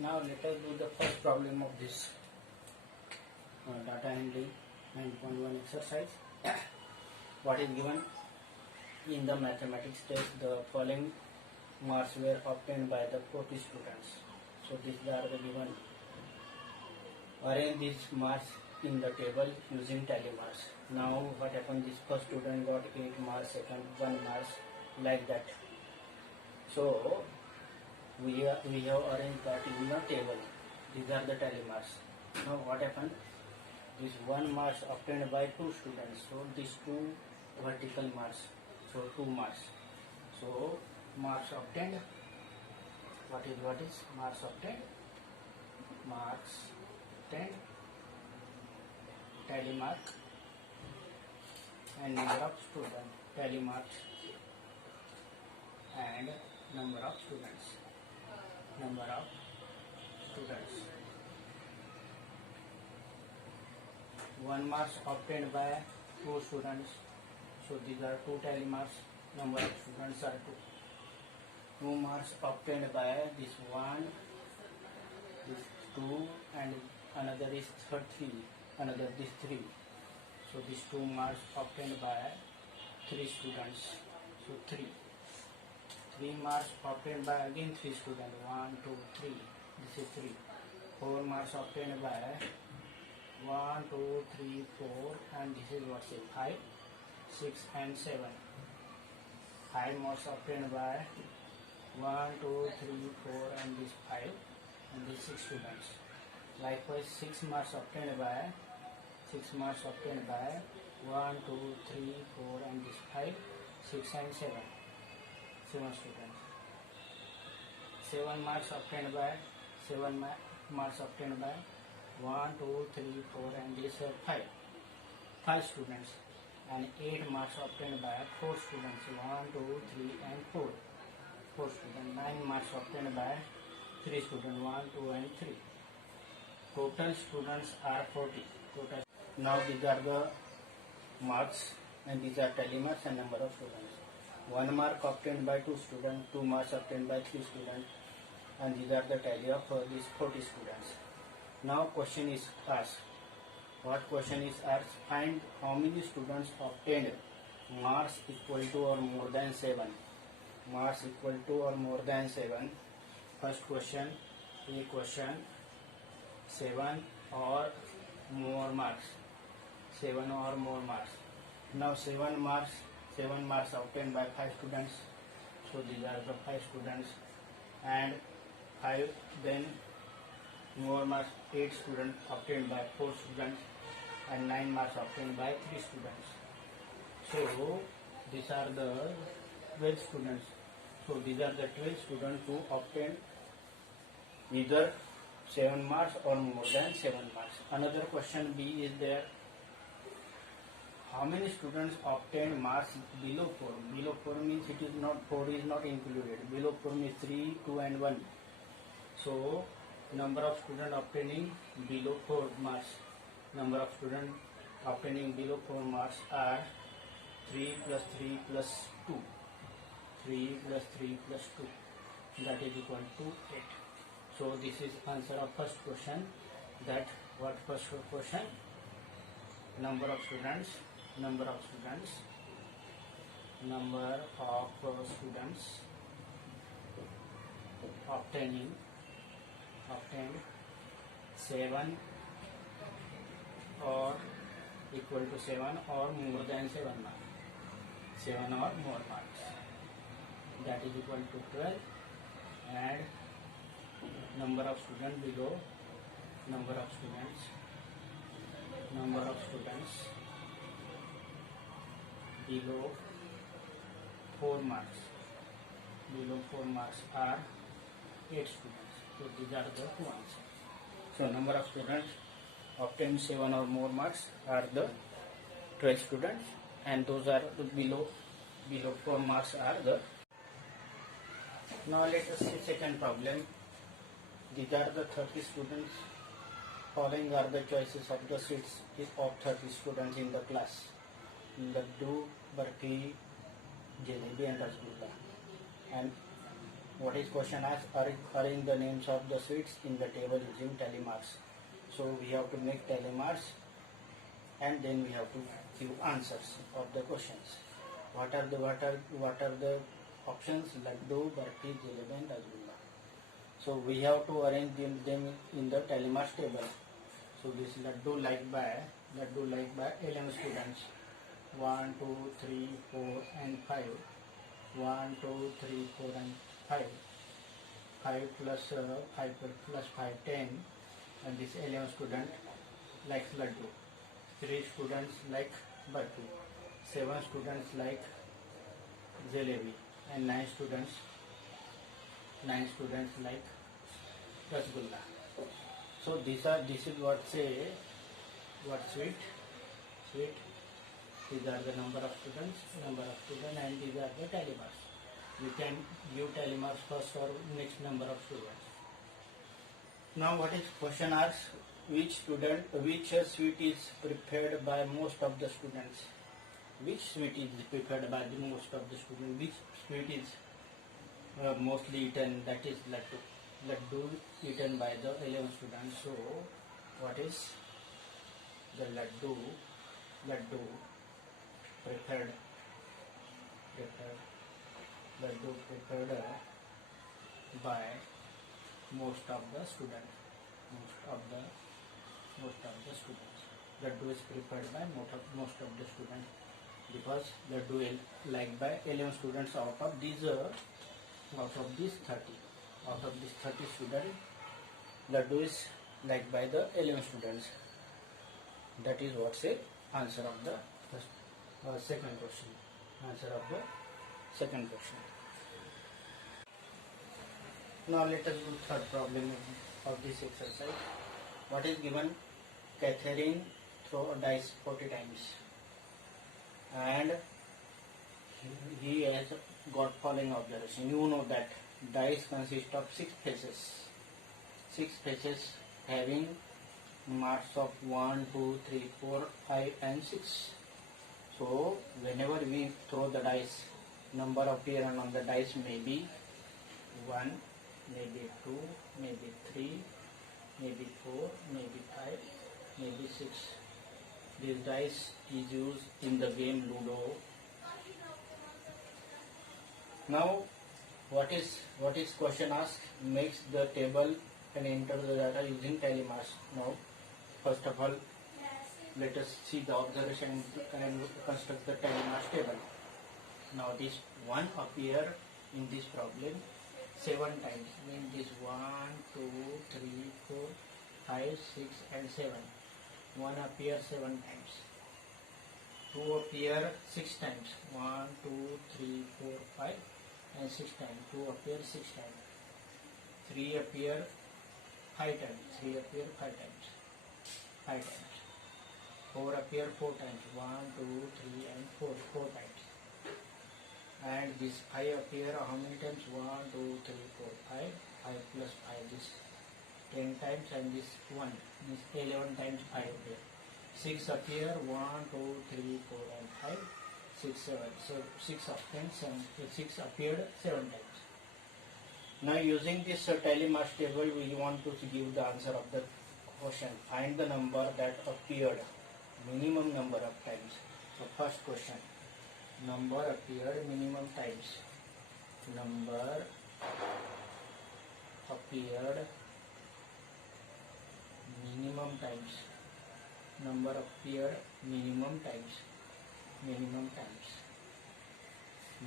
Now let us do the first problem of this data handling 9.1 exercise. What is given in the mathematics test? The following marks were obtained by the 40 students. So these are the given. Arrange these marks in the table using tally marks. Now what happened? This first student got 8 marks, second 1 marks, like that. So we have arranged that in the table. These are the tally marks. Now what happened? This 1 marks obtained by 2 students. So these 2 vertical marks. So 2 marks. So marks obtained. What is marks obtained? Marks obtained. Tally mark and number of students. Tally marks and number of students. Number of students. 1 marks obtained by 2 students. So these are 2 tally marks. Number of students are 2. 2 marks obtained by this 1, this 2, and another is 3. Another this 3. So these 2 marks obtained by 3 students. So 3. 3 marks obtained by again 3 students. 1, 2, 3. This is 3. 4 marks obtained by 1, 2, 3, 4, and this is what say 5, 6, and 7. 5 marks obtained by 1, 2, 3, 4, and this 5, and these 6 students. Likewise, 6 marks obtained by 1, 2, 3, 4, and this 5, 6, and 7. 7 students. 7 marks obtained by 1, 2, 3, 4, and this 5. 5 students. And 8 marks obtained by 4 students. 1, 2, 3, and 4. 4 students. 9 marks obtained by 3 students. 1, 2, and 3. Total students are 40. Total. Now these are the marks, and these are tally marks and number of students. 1 mark obtained by 2 students, 2 marks obtained by 3 students, and these are the tally of these 40 students. Now question is asked. What question is asked? Find how many students obtained marks equal to or more than 7. Marks equal to or more than 7. First question, A question, 7 or more marks. 7 or more marks. Now 7 marks obtained by 5 students. So these are the 5 students, and 5 then more marks, 8 students obtained by 4 students, and 9 marks obtained by 3 students. So these are the 12 students. So these are the 12 students who obtained either 7 marks or more than 7 marks. Another question B is there. How many students obtained marks below 4? Below 4 means 4 is not included. Below 4 means 3, 2, and 1. So number of students obtaining below 4 marks. Number of students obtaining below 4 marks are 3 plus 3 plus 2. 3 plus 3 plus 2. That is equal to 8. So this is answer of first question. That what first question? Number of students obtained 7 or equal to 7 or more than 7 marks. 7 or more marks. That is equal to 12. And number of students below, number of students below 4 marks. Below 4 marks are 8 students. So these are the 2 answers. So number of students obtained 7 or more marks are the 12 students, and those are the below 4 marks are the. Now let us see second problem. These are the 30 students. Following are the choices of the seats of 30 students in the class. Laddu, Barfi, Jalebi, and Rasgulla. And What is question asked? Arrange the names of the sweets in the table using tally marks. So we have to make tally marks and then we have to give answers of the questions. What are the options? Laddu, barfi, jalebi and rasgulla. So we have to arrange them in the tally marks table. So this laddu liked by 11 students. 1, 2, 3, 4 and 5. 1, 2, 3, 4 and 5. 5 plus 5 plus 5, 10. And this 11 student likes laddu. 3 students like barfi. 7 students like jalebi. And 9 students like rasgulla. So this is what sweet. These are the number of students, and these are the tally marks. We can give tally marks first or next number of students. Now what is question asks? Which sweet is prepared by most of the students? Which sweet is prepared by the most of the students? Which sweet is mostly eaten? That is laddu. Laddu eaten by the 11 students. So what is the laddu prepared by most of the students. Laddu is prepared by most of the students because laddu is liked by 11 students out of these 30. Out of these 30 students, laddu is liked by the 11 students. That is what's the answer of the second question. Answer of the second question. Now let us do third problem of this exercise. What is given? Catherine throw a dice 40 times and he has got following observation. You know that dice consist of 6 faces. 6 faces having marks of 1, 2, 3, 4, 5 and 6. So whenever we throw the dice, number appear on the dice may be 1, maybe 2, maybe 3, maybe 4, maybe 5, maybe 6. This dice is used in the game Ludo. Now what is question asked? Makes the table and enter the data using tally marks. Now first of all, let us see the observation and construct the tally marks table. Now this 1 appear in this problem 7 times. Means this 1, 2, 3, 4, 5, 6 and 7. 1 appear 7 times. 2 appear 6 times. 1, 2, 3, 4, 5 and 6 times. 2 appear 6 times. 3 appear 5 times. 3 appear 5 times. 5 times. 4 appear 4 times. 1, 2, 3 and 4 times. And this 5 appear how many times? 1, 2, 3, 4, 5. 5 plus 5 is 10 times and this 1. This 11 times 5 appear. 6 appear 1, 2, 3, 4 and 5. 6, 7. So 6 appeared 7 times. Now using this tally marks table, we want to give the answer of the question. Find the number that appeared minimum number of times. So first question, number appeared minimum times. Number appeared minimum times. Number appeared minimum times.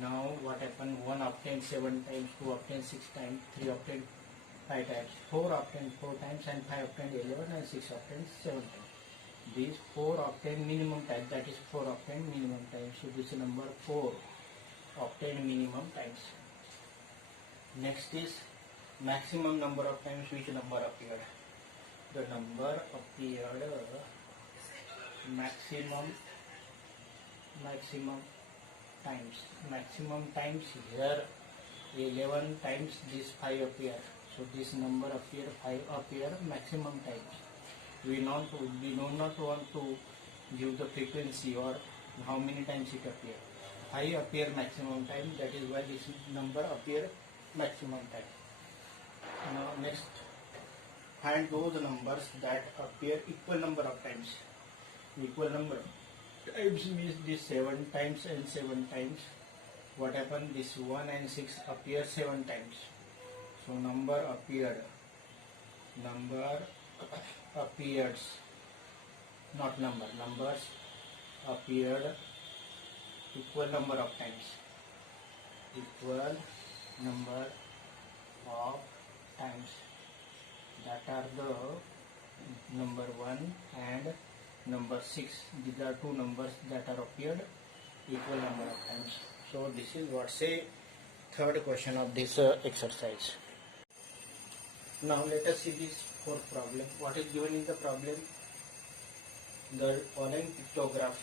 Now what happened? 1 obtained 7 times, 2 obtained 6 times, 3 obtained 5 times, 4 obtained 4 times and 5 obtained 11 and 6 obtained 7 times. These 4 obtained minimum times, that is 4 obtained minimum times. So this is number 4 obtained minimum times. Next is maximum number of times which number appeared. The number appeared maximum times. Maximum times here 11 times this 5 appear. So this number appear 5 appear maximum times. We do not want to give the frequency or how many times it appear. 5 appear maximum time, that is why this number appear maximum time. Now next, find those numbers that appear equal number of times. Equal number of times means this 7 times and 7 times. What happened? This 1 and 6 appear 7 times. So number appeared, not number, numbers appeared equal number of times. Equal number of times. That are the number 1 and number 6. These are two numbers that are appeared equal number of times. So this is what say third question of this exercise. Now let us see this fourth problem. What is given in the problem? The following pictograph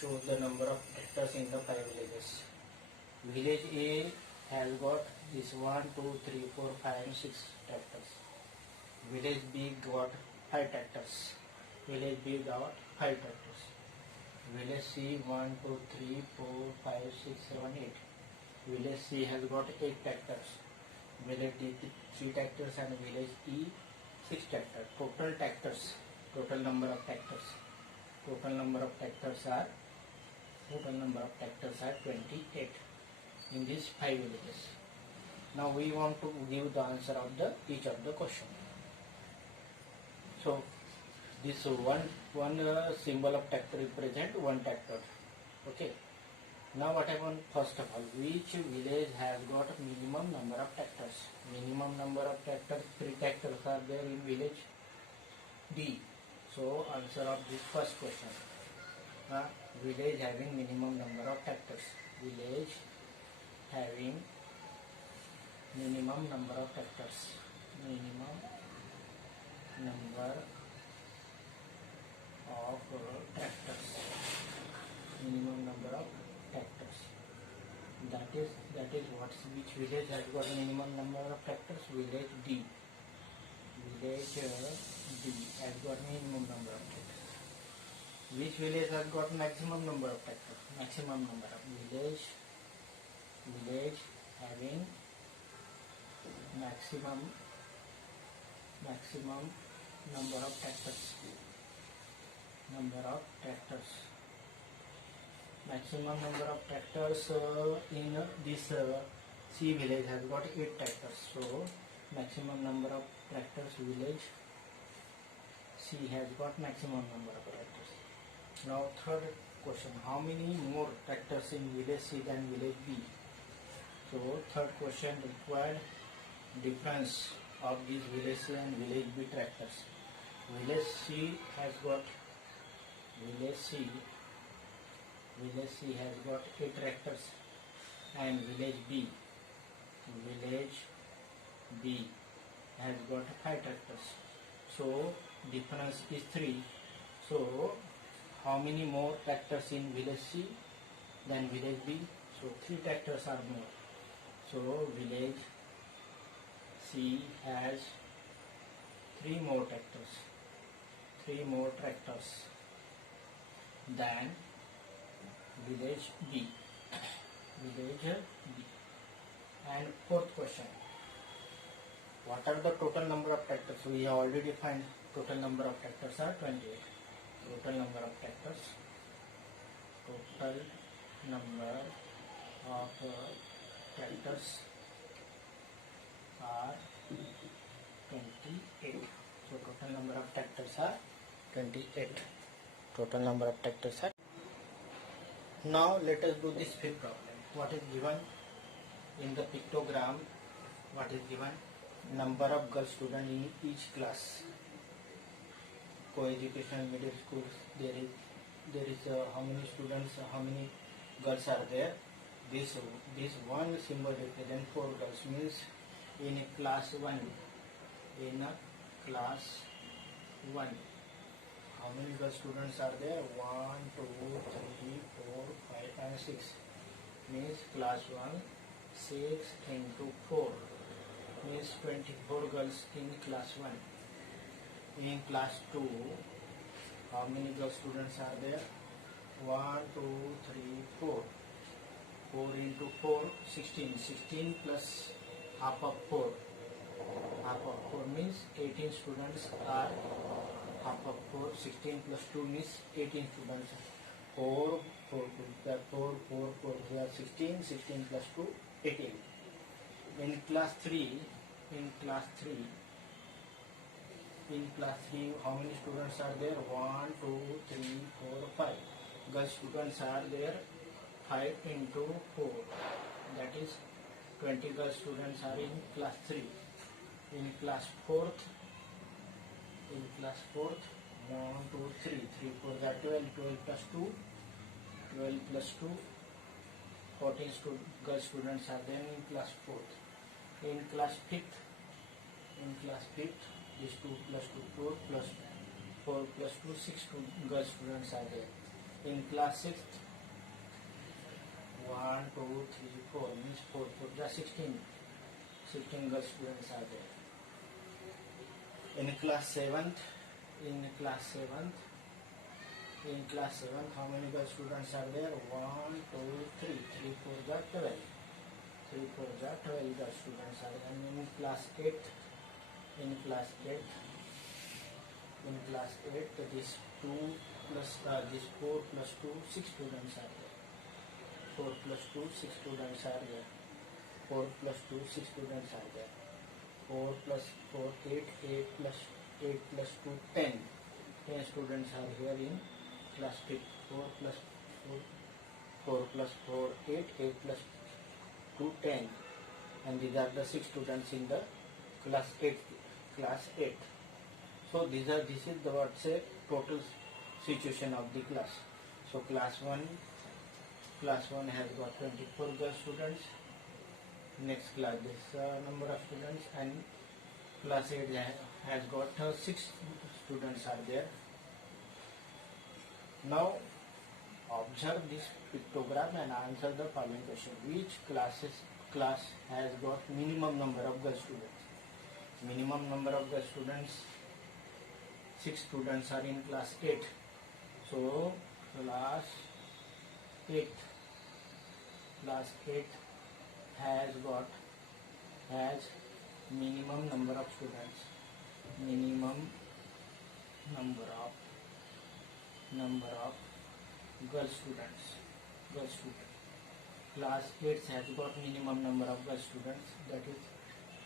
shows the number of tractors in the 5 villages. Village A has got this 1, 2, 3, 4, 5 and 6 tractors. Village B got 5 tractors. Village B got 5 tractors. Village C 1, 2, 3, 4, 5, 6, 7, 8. Village C has got 8 tractors. Village D 3 tractors and village E 6 tractors. Total tractors, total number of tractors. Total number of tractors are 28 in these 5 villages. Now we want to give the answer of each of the question. So this one symbol of tractor represent one tractor. Okay. Now what happened? First of all, which village has got minimum number of tractors? Minimum number of tractors, 3 tractors are there in village B. So answer of this first question. Village having minimum number of tractors. Village having minimum number of tractors. Minimum number of tractors. Minimum number of tractors. That is which village has got minimum number of tractors? Village D. Village D has got minimum number of tractors. Which village has got maximum number of tractors? Maximum number of village having maximum number of tractors. Maximum number of tractors in this C village has got 8 tractors. So maximum number of tractors village C has got maximum number of tractors. Now third question, how many more tractors in village C than village B? So third question required difference of these village C and village B tractors. Village C has got 8 tractors and village B has got 5 tractors. So difference is 3. So how many more tractors in village C than village B? So 3 tractors are more. So village C has 3 more tractors than village B. And fourth question, what are the total number of tractors? We have already defined total number of tractors are 28. Total number of tractors are 28. So total number of tractors are 28. Total number of tractors are. Now let us do this fifth problem. What is given in the pictogram? What is given? Number of girl students in each class. Co-educational middle schools. There is how many students? How many girls are there? This one symbol represents 4 girls. Means in class 1. How many girl students are there? 1, 2, 3, 4, 5 and 6. Means class 1, 6 into 4. Means 24 girls in class 1. In class 2, how many girl students are there? 1, 2, 3, 4. 4 into 4, 16. 16 plus half of 4. Half of 4 means 18 students are half of 4. 16 plus 2 means 18 students. 4, 4, 4, 4, 4, 16, 16 plus 2, 18. In class 3, how many students are there? 1, 2, 3, 4, 5. Girl students are there 5 into 4. That is 20 girl students are in class 3. In class 4th, 1, 2, 3, 3, 4 are 12, 12 plus 2, 12 plus 2, 14 girl students are there in class 4th. In class 5th, this 2 plus 2, 4 plus 4 plus 2, 6 girl students are there. In class 6th, 1, 2, 3, 4 means 4, 4 are 16. 16 girl students are there. In class 7th, how many girl students are there? 1, 2, 3, 3, 4 are 12. 3, 4 are 12 girl students are there. And in class 8, this 2 plus this 4 plus 2, 6 students are there. 4 plus 2, 6 students are there. 4 plus 2, 6 students are there. 4 plus 4, 8, 8 plus 2, 10. 10 students are here in class 5. 4 plus 4, 8, 8 plus 2, 10. And these are the 6 students in the class 8. So this is the total situation of the class. So class 1 has got 24 girl students. Next class this number of students, and class 8 has got 6 students are there. Now observe this pictogram and answer the following question. Which class has got minimum number of girl students? Minimum number of girl students, 6 students are in class 8. So class 8 has minimum number of students. Minimum number of girl students. Class 8 has got minimum number of girl students. That is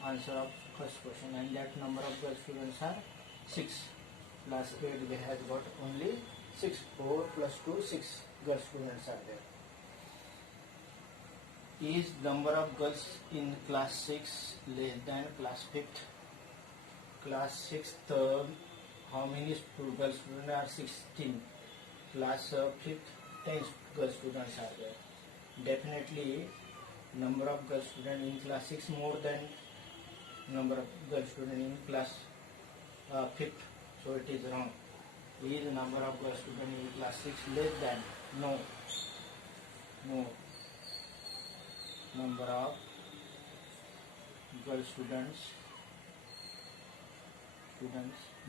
answer of first question, and that number of girl students are 6. Class 8 has got only 6. 4 plus 2, 6 girl students are there. Is number of girls in class 6 less than class 5th? Class 6th, how many girl students are? 16. Class 5th, 10 girl students are there. Definitely number of girl students in class 6 more than number of girl students in class 5th. So it is wrong. Is number of girl students in class 6 less than? No. Number of girl students.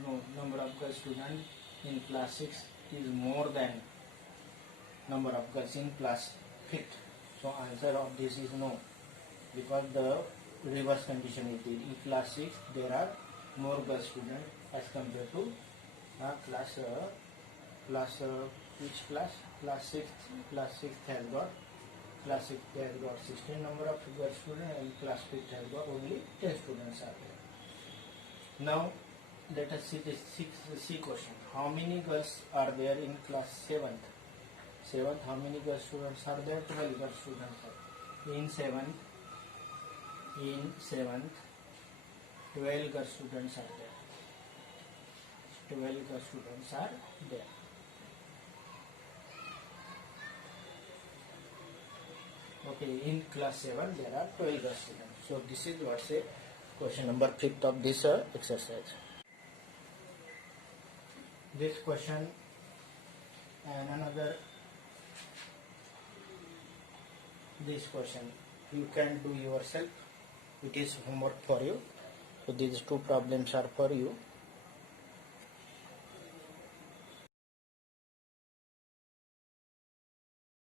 No. Number of girl students in class 6 is more than number of girls in class 5th. So answer of this is no, because the reverse condition is there. In class 6 there are more girl students as compared to class which class? Class 6th. Class 6th has got 16 number of girl students, and class 5th has got only 10 students are there. Now let us see this C question. How many girls are there in class 7th? How many girl students are there? 12 girl students are in 7th. 12 girl students are there. 12 girl students are there. Okay, in class 7 there are 12 girl students. So this is what say question number 5th of this exercise. This question and another. This question you can do yourself. It is homework for you. So these two problems are for you.